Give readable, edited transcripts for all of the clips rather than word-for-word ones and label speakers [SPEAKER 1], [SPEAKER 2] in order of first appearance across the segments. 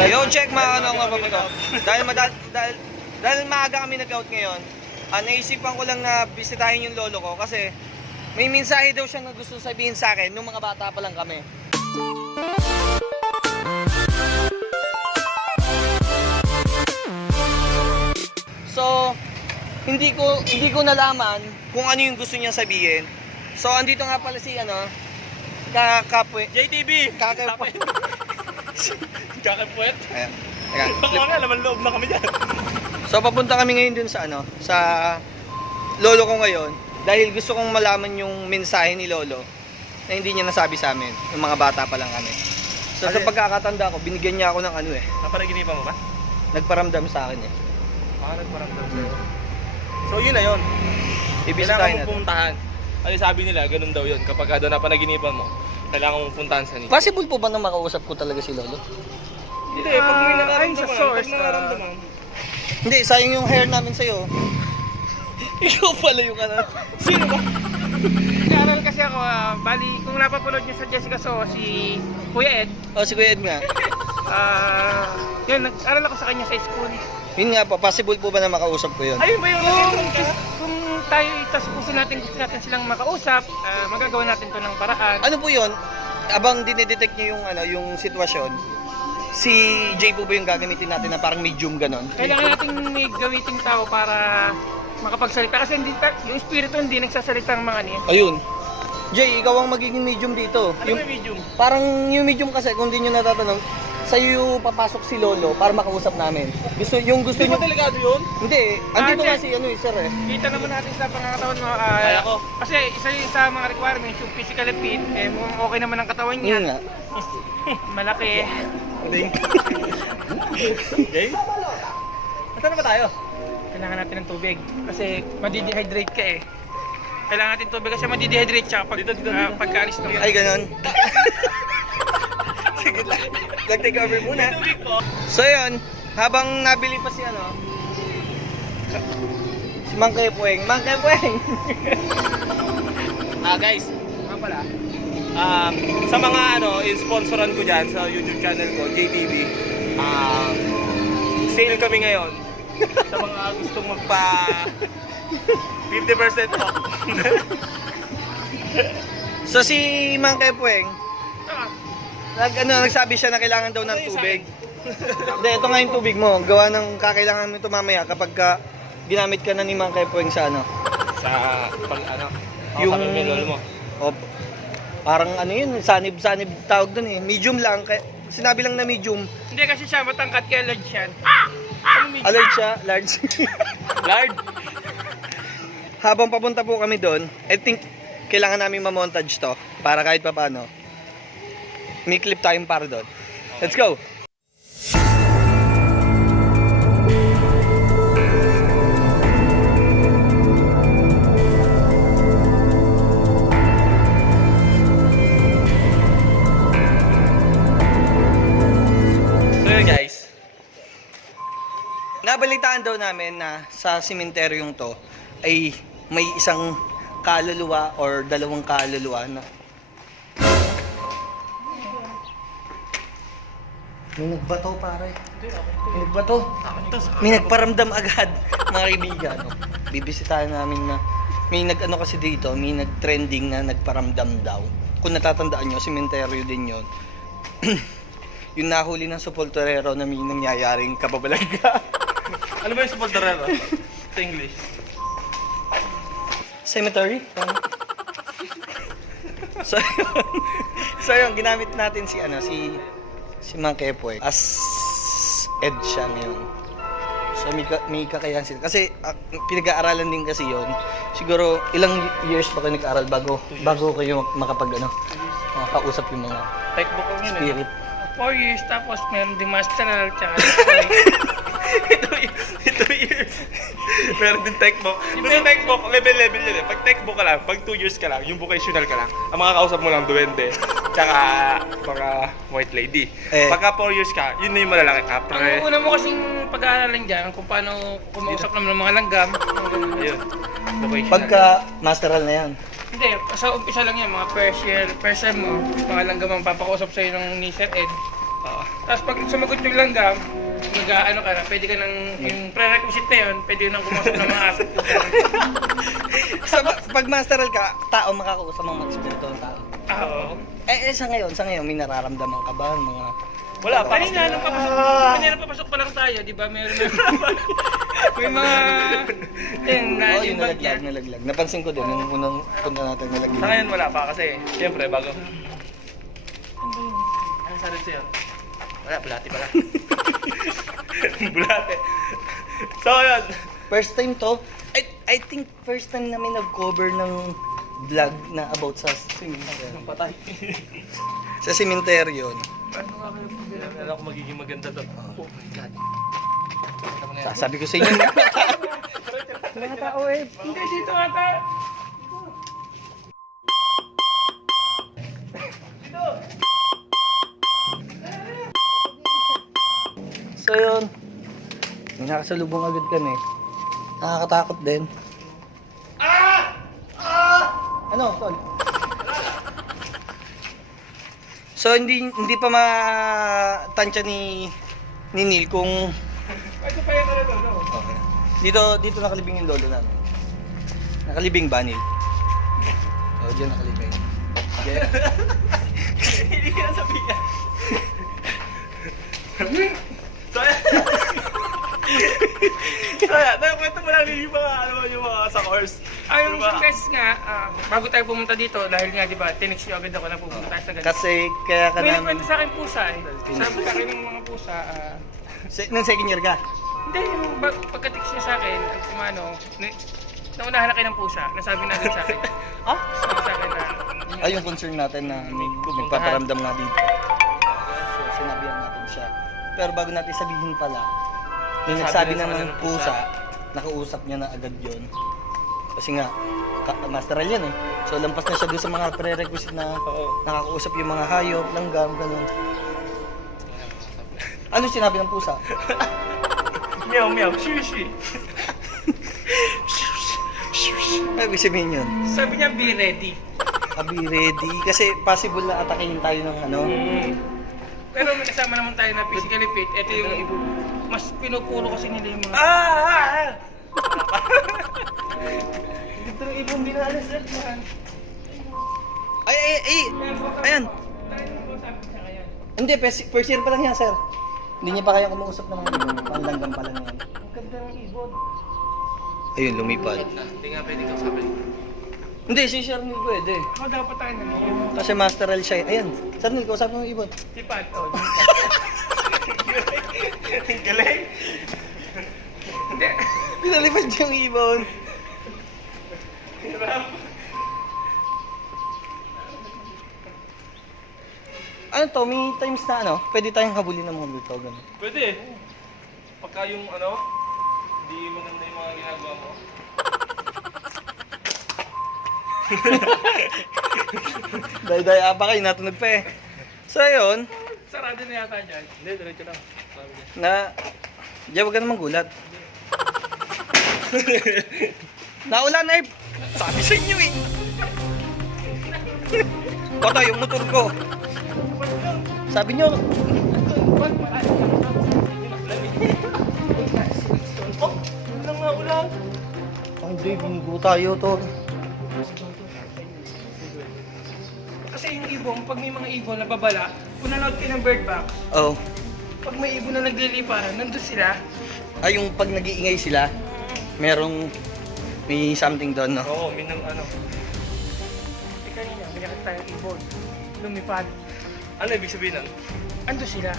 [SPEAKER 1] Yo, check mga ano nga pa to. Dahil maaga kami nag-out ngayon, naisipan ko lang na bisitahin yung lolo ko kasi may mensahe daw siya na gusto sabihin sa akin nung mga bata pa lang kami. So, hindi ko nalaman kung ano yung gusto niya sabihin. So, andito nga pala si Kakapwe.
[SPEAKER 2] JTB!
[SPEAKER 1] Kakapwe.
[SPEAKER 2] Kakapwet?
[SPEAKER 1] Ayan. Ayan.
[SPEAKER 2] Baka nga, laman loob na kami dyan.
[SPEAKER 1] So, papunta kami ngayon dun sa sa lolo ko ngayon dahil gusto kong malaman yung mensahe ni lolo na hindi niya nasabi sa amin, yung mga bata pa lang kami. So, sa pagkakatanda ko, binigyan niya ako ng
[SPEAKER 2] Naparaginipan mo ba?
[SPEAKER 1] nagparamdam sa akin
[SPEAKER 2] Nagparamdam sa'yo. So, yun na yun.
[SPEAKER 1] Ibisitahin
[SPEAKER 2] Kailangan mong pumuntahan. Ano sabi nila, ganun daw yun. Kapag doon napanaginipan mo, kailangan mong puntahan sa nila.
[SPEAKER 1] Possible po ba na makausap ko talaga si lolo?
[SPEAKER 2] Hindi, pag may nararamdaman,
[SPEAKER 3] source,
[SPEAKER 2] pag nararamdaman.
[SPEAKER 1] Hindi, sayang yung hair namin sa'yo. Ikaw pala yung
[SPEAKER 2] Sino ba?
[SPEAKER 3] Nag-aaral kasi ako, bali, kung napapanood niyo sa Jessica So, si Kuya Ed,
[SPEAKER 1] Oh, si Kuya Ed nga.
[SPEAKER 3] yun, nag-aaral ako sa kanya sa school.
[SPEAKER 1] Yun nga po, possible po ba na makausap ko yun?
[SPEAKER 2] Ayun ba yung
[SPEAKER 3] Kung tayo itas gusto natin silang makausap, magagawa natin to ng paraan.
[SPEAKER 1] Ano po yun? Abang dinedetect niyo yung yung sitwasyon, si Jay po ba yung gagamitin natin na parang medium ganon?
[SPEAKER 3] Kailangan natin may gawiting tao para makapagsalita kasi yung espiritu hindi nagsasalita ng mga niya.
[SPEAKER 1] Ayun. Jay, ikaw ang magiging medium dito.
[SPEAKER 2] Ano yung medium?
[SPEAKER 1] Parang yung medium kasi, kung di nyo natatanong, sa'yo papasok si Lolo para makausap namin. Gusto
[SPEAKER 2] Hindi
[SPEAKER 1] nyo...
[SPEAKER 2] ba delikado yun?
[SPEAKER 1] Hindi. Andito
[SPEAKER 3] hindi.
[SPEAKER 1] nga si sir eh.
[SPEAKER 3] Kita naman natin sa pangangatawan mo.
[SPEAKER 2] Kaya ko.
[SPEAKER 3] Kasi isa yun sa mga requirements, yung physically fit, mukhang okay naman ang katawan niya.
[SPEAKER 1] Yun nga.
[SPEAKER 3] Malaki.
[SPEAKER 2] Ding. Okay? Saan na ba tayo?
[SPEAKER 3] Kailangan natin ng tubig kasi madidehydrate ka eh. Kailangan natin tubig kasi madidehydrate siya pag, pagkaalis ng
[SPEAKER 1] Ay, ganon. Sige lang. Nag-take over muna.
[SPEAKER 2] Tubig ko.
[SPEAKER 1] So yun, habang nabili pa si si Mang Kepweng. Mang Kepweng!
[SPEAKER 2] Guys, nga pala. Sa mga sponsoran ko dyan sa YouTube channel ko, JTV, sale kami ngayon. Sa mga gustong magpa 50% off.
[SPEAKER 1] So si Mang Kepweng, nagsabi siya na kailangan daw ng tubig. Hindi, ito nga yung tubig mo. Gawa ng kakailangan mo ito mamaya kapag ginamit ka na ni Mang Kepweng sa
[SPEAKER 2] Sa
[SPEAKER 1] yung
[SPEAKER 2] lolo mo.
[SPEAKER 1] O, parang yun, sanib tawag dun eh. Medium lang. Sinabi lang na medium.
[SPEAKER 3] Hindi kasi siya matangkat kaya large yan.
[SPEAKER 1] Alert siya, large.
[SPEAKER 2] Lard.
[SPEAKER 1] Habang papunta po kami doon, I think kailangan namin ma-montage to para kahit pa paano may clip tayong para doon. Let's go!
[SPEAKER 2] So yun guys.
[SPEAKER 1] Nabalitaan daw namin na sa sementeryong to ay may isang kaluluwa or dalawang kaluluwa na may nagbato pare. May nagbato. May nagparamdam agad mga kaibigan. Bibisitahin namin na may kasi dito, may nag-trending na nagparamdam daw. Kung natatandaan nyo, sementeryo din yun. Yung nahuli ng sepulturero na may nangyayaring kababalaga.
[SPEAKER 2] Ano ba yung sponsor sa English?
[SPEAKER 1] Cemetery? So yun, ginamit natin si Mang Kepoy as Ed siya ngayon. So may kakayahan sila. Kasi pinag-aaralan din kasi yon. Siguro ilang years pa kayo nag-aaral bago kayo makakausap yung mga
[SPEAKER 2] Textbook lang yun
[SPEAKER 1] spirit.
[SPEAKER 3] 4 years tapos meron din masteral tsaka
[SPEAKER 2] 2 years. Meron din textbook. Kasi textbook, level yun eh. Pag textbook ka lang, pag 2 years ka lang, yung vocational ka lang, ang mga kausap mo lang, duwende, tsaka mga white lady. Pagka 4 years ka, yun na yung malalaki ka.
[SPEAKER 3] Ang una mo kasing pag-aaralan dyan kung paano kumausap naman ng mga langgam.
[SPEAKER 2] Ayun. Vocational.
[SPEAKER 1] Pagka masteral na yan.
[SPEAKER 3] Hindi, sa umpisa lang yan, mga first sem mo, mga langgam ang papakausap sa'yo ng ni Sir Ed.
[SPEAKER 2] Oo.
[SPEAKER 3] Tapos pag sumagot yung langgam, ano ka na, pwede ka nang, yung prerequisite na yun, pwede nang kumasok ng mga aso.
[SPEAKER 1] Pag masteral ka, tao makakausap mga mag-spirito ng tao.
[SPEAKER 3] Oo.
[SPEAKER 1] Sa ngayon, may nararamdaman ka ba? Mga...
[SPEAKER 2] Wala pa.
[SPEAKER 3] Kanina papasok pa lang tayo, di ba? Meron may mga, yung bag niya.
[SPEAKER 1] nalaglag. Napansin ko din, yung unang punta natin nalaglag.
[SPEAKER 2] Sa ngayon wala pa kasi, siyempre, bago. Ano sabi sa'yo? Wala, bulati pala. Bulati. So, yun.
[SPEAKER 1] First time to, I think first time namin nag-cover ng vlog na about sa cemetery.
[SPEAKER 2] Patay.
[SPEAKER 1] Sa cemetery yun.
[SPEAKER 2] Paano nga kayo pag alam ko magiging maganda to? Oh my God.
[SPEAKER 1] Sabi ko sa inyo. Mga tao eh.
[SPEAKER 3] Hindi, dito ata.
[SPEAKER 1] So yun. May nakasalubong agad kami. Nakakatakot din. Ano, tol? So hindi pa matansya ni Neil kung
[SPEAKER 3] Ito pa yung ano.
[SPEAKER 1] okay. Dito nakalibing yung lolo namin. Nakalibing ba, Neil? Oh, diyan nakalibing. Okay.
[SPEAKER 2] Hindi ka sabihin. So, kwento mo lang yung mga, yung mga sa course.
[SPEAKER 3] Yung isang beses nga, bago tayo pumunta dito, dahil nga, di ba, tinext nyo agad ako na pupunta tayo sa ganito.
[SPEAKER 1] Kasi kaya ka
[SPEAKER 3] May
[SPEAKER 1] namin...
[SPEAKER 3] nagkwento sa akin pusa eh. Sabi sa akin ng mga pusa,
[SPEAKER 1] Nung second year ka?
[SPEAKER 3] hindi, yung pagka-text niya sa akin, naunahan na kayo ng pusa, nasabi na agad sa akin. Sabi sa akin na,
[SPEAKER 1] Ay, yung concern natin na may nagpaparamdam nga dito. So, sinabihan natin siya. Pero bago natin sabihin pala, yung nagsabi
[SPEAKER 2] na sa
[SPEAKER 1] naman
[SPEAKER 2] kanya ng
[SPEAKER 1] pusa, nakausap niya na agad yon. Kasi nga, masteral yan eh. So, lampas na siya doon sa mga prerequisite na nakakausap yung mga hayop, langgam, gano'n. Ano sinabi ng pusa?
[SPEAKER 2] Meow, meow, shishi.
[SPEAKER 1] Ay, ibig sabihin yun.
[SPEAKER 3] sabi niya, be ready.
[SPEAKER 1] Be ready. Kasi possible na atakin tayo ng ano.
[SPEAKER 3] Pero may kasama naman tayo na physically fit. Ito yung mas pinupuro kasi nila yung mga...
[SPEAKER 1] Dito yung ibang binalas na. Ay! Ayan! Hindi, first year pa lang yan, sir. Hindi niya pa kaya kumausap ng mga ibon. Panlanggam pa lang yan.
[SPEAKER 3] Ang ganda ng ibon.
[SPEAKER 1] Ayun, lumipad.
[SPEAKER 2] Hindi nga pwede kang sabi.
[SPEAKER 1] Hindi, si Sir Neil pwede.
[SPEAKER 3] Ako dapat tayo na
[SPEAKER 1] Kasi masteral siya. Ayan, Sir Neil, kausap mo yung ibon.
[SPEAKER 3] Si Pato.
[SPEAKER 2] Ang galing.
[SPEAKER 3] Hindi.
[SPEAKER 1] Pinalipad niya yung ibon. Ano to, may times na ano, pwede tayong habulin ng mga multo, gano'n.
[SPEAKER 2] Pwede. Pagka yung hindi maganda yung mga ginagawa mo.
[SPEAKER 1] Day-day pa kayo, natunog pa eh. So ayun,
[SPEAKER 3] Sarado na yata dyan.
[SPEAKER 2] Hindi, diretso lang. Sabi niya.
[SPEAKER 1] diyan wag ka naman gulat. Naulan eh! Sabi sa inyo eh! Patay yung motor ko. Sabi nyo,
[SPEAKER 2] Ano nga ulan?
[SPEAKER 1] hindi, binigo tayo to.
[SPEAKER 3] Kasi yung ibon, pag may mga ibon na babala, kung nanood kayo ng bird box,
[SPEAKER 1] Oh.
[SPEAKER 3] pag may ibon na nagliliparan, nandun sila.
[SPEAKER 1] Ay, yung pag nag-iingay sila, may something doon, no?
[SPEAKER 2] Oo, minang
[SPEAKER 3] Kanina, may nakita tayong ibon. Lumipad.
[SPEAKER 2] Ano ibig sabihin nun?
[SPEAKER 3] Ando sila.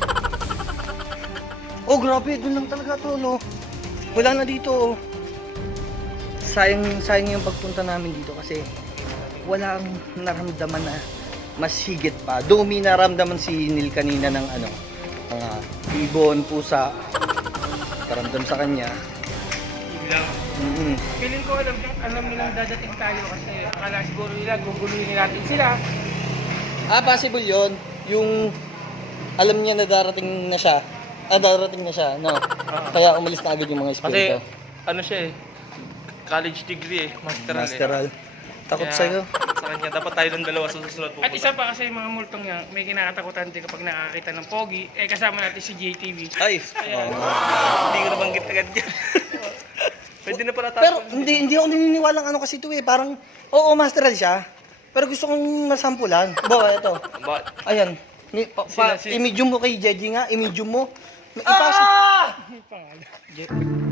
[SPEAKER 1] Oh, grabe, doon lang talaga to, no? Wala na dito, oh. Sayang yung pagpunta namin dito kasi walang naramdaman na mas higit pa. Doon may naramdaman si Neil kanina ng mga ibon, pusa. Karamdam sa kanya.
[SPEAKER 2] Bilang.
[SPEAKER 3] Feeling ko alam nilang dadating tayo kasi akala siguro nila guguluhin natin sila.
[SPEAKER 1] Possible yon. Yung alam niya na darating na siya. Darating na siya, no? Kaya umalis na agad yung mga espiritu.
[SPEAKER 2] Kasi, siya eh, college degree eh, masteral eh.
[SPEAKER 1] Masteral. Takot
[SPEAKER 3] Kaya-
[SPEAKER 1] sa'yo.
[SPEAKER 2] sa kanya. Dapat tayo ng dalawa sa susunod
[SPEAKER 3] At isa pa kasi yung mga multong niya, may kinakatakutan din kapag nakakita ng pogi. Eh kasama natin si JTV.
[SPEAKER 1] Ay,
[SPEAKER 3] Ayan.
[SPEAKER 2] Hindi ko nabanggit agad yan. Pwede na pala tayo.
[SPEAKER 1] pero hindi ako naniniwalang ano kasi ito eh. Parang, oo, masteral siya. Pero gusto kong masampulan. Bawa, ito.
[SPEAKER 2] Bakit?
[SPEAKER 1] Ayan. I-medium mo kay Jeji nga. I-medium mo. Ipasok.
[SPEAKER 3] May pangalan.
[SPEAKER 1] Je.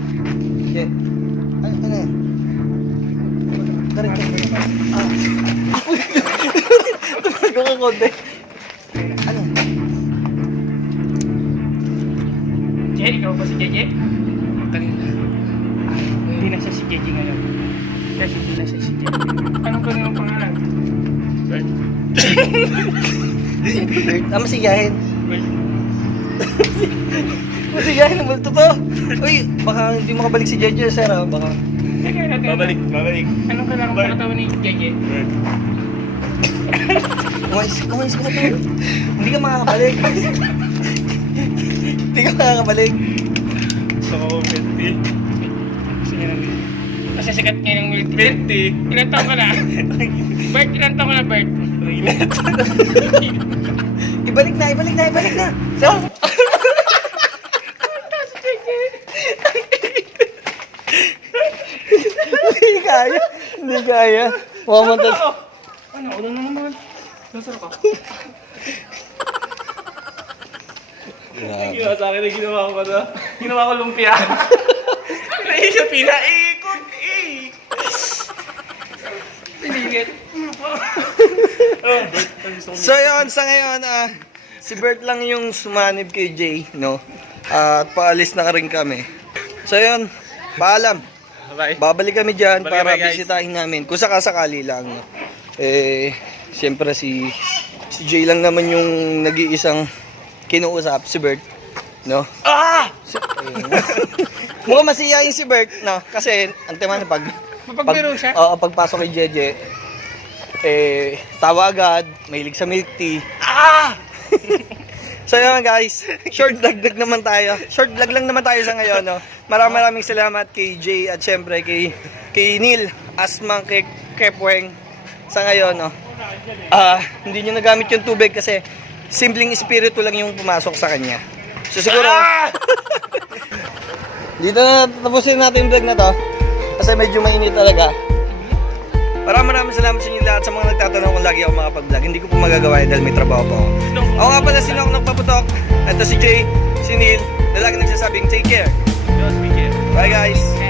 [SPEAKER 1] Ano yan? Garing. Uy! Tumago ka konti. Ano?
[SPEAKER 3] Je, ikaw ba si Jeje? Kanina. Hindi na siya si Jeje ngayon. Kasi hindi na siya si Jeje. Anong kanyang pangalan?
[SPEAKER 2] Bert.
[SPEAKER 1] Masigahin.
[SPEAKER 3] Bert.
[SPEAKER 1] Masigahin naman. Totoo. Uy, baka hindi makabalik si Jeje, sir. Baka.
[SPEAKER 3] Teka natin.
[SPEAKER 2] Babalik.
[SPEAKER 3] Anong kailangan
[SPEAKER 2] Bert.
[SPEAKER 3] pagkatawa ni Jeje?
[SPEAKER 2] Bert.
[SPEAKER 1] Umayos ka na to. Hindi ka makakabalik. Hindi ka makakabalik.
[SPEAKER 2] Gusto ko 20.
[SPEAKER 3] Gusto niya ng kasi sikat ngayon ng multi.
[SPEAKER 2] 20.
[SPEAKER 3] Ilan taong ka na? Bert, ilan taong ka na, Bert?
[SPEAKER 2] Rinet.
[SPEAKER 1] Ibalik na. So, Hindi kaya. Mamantas.
[SPEAKER 3] Ano, ulo na naman. Nasarap ka.
[SPEAKER 2] Ginawa sa akin na ginawa ko na. Ginawa ko lumpia. Naisip, pinaikot eh.
[SPEAKER 3] Pinigit.
[SPEAKER 1] So yun, sa ngayon, si Bert lang yung sumanib kay Jay, no? At paalis na rin kami. So yun, paalam.
[SPEAKER 2] Bye.
[SPEAKER 1] Babalik kami dyan
[SPEAKER 2] Bye,
[SPEAKER 1] para
[SPEAKER 2] guys.
[SPEAKER 1] bisitahin namin. Kung sakasakali lang. No? Siyempre si Jay lang naman yung nag-iisang kinuusap, si Bert. No?
[SPEAKER 2] Ah!
[SPEAKER 1] Mukhang masiyahin si Bert, no? Kasi, ang tema na
[SPEAKER 3] Mapagbiro siya?
[SPEAKER 1] Oo, pagpasok kay Jeje, tawa agad, mahilig sa milk tea.
[SPEAKER 2] Ah!
[SPEAKER 1] So yun guys, short vlog naman tayo. Short vlog lang naman tayo sa ngayon, no? Maraming salamat kay Jay at syempre kay Neil Asmang Kepweng sa ngayon, no? Hindi niya nagamit yung tubig kasi simpleng espiritu lang yung pumasok sa kanya. So siguro, dito na tapusin natin yung vlog na to kasi medyo mainit talaga. Maraming salamat sa inyo lahat sa mga nagtatanong kung lagi ako makapag-vlog. Hindi ko po magagawa yun dahil may trabaho po ako. Ako nga pala sino ako nagpaputok. Ito si Jay, si Neil, na lagi nagsasabing take care.
[SPEAKER 2] Just be careful.
[SPEAKER 1] Bye guys!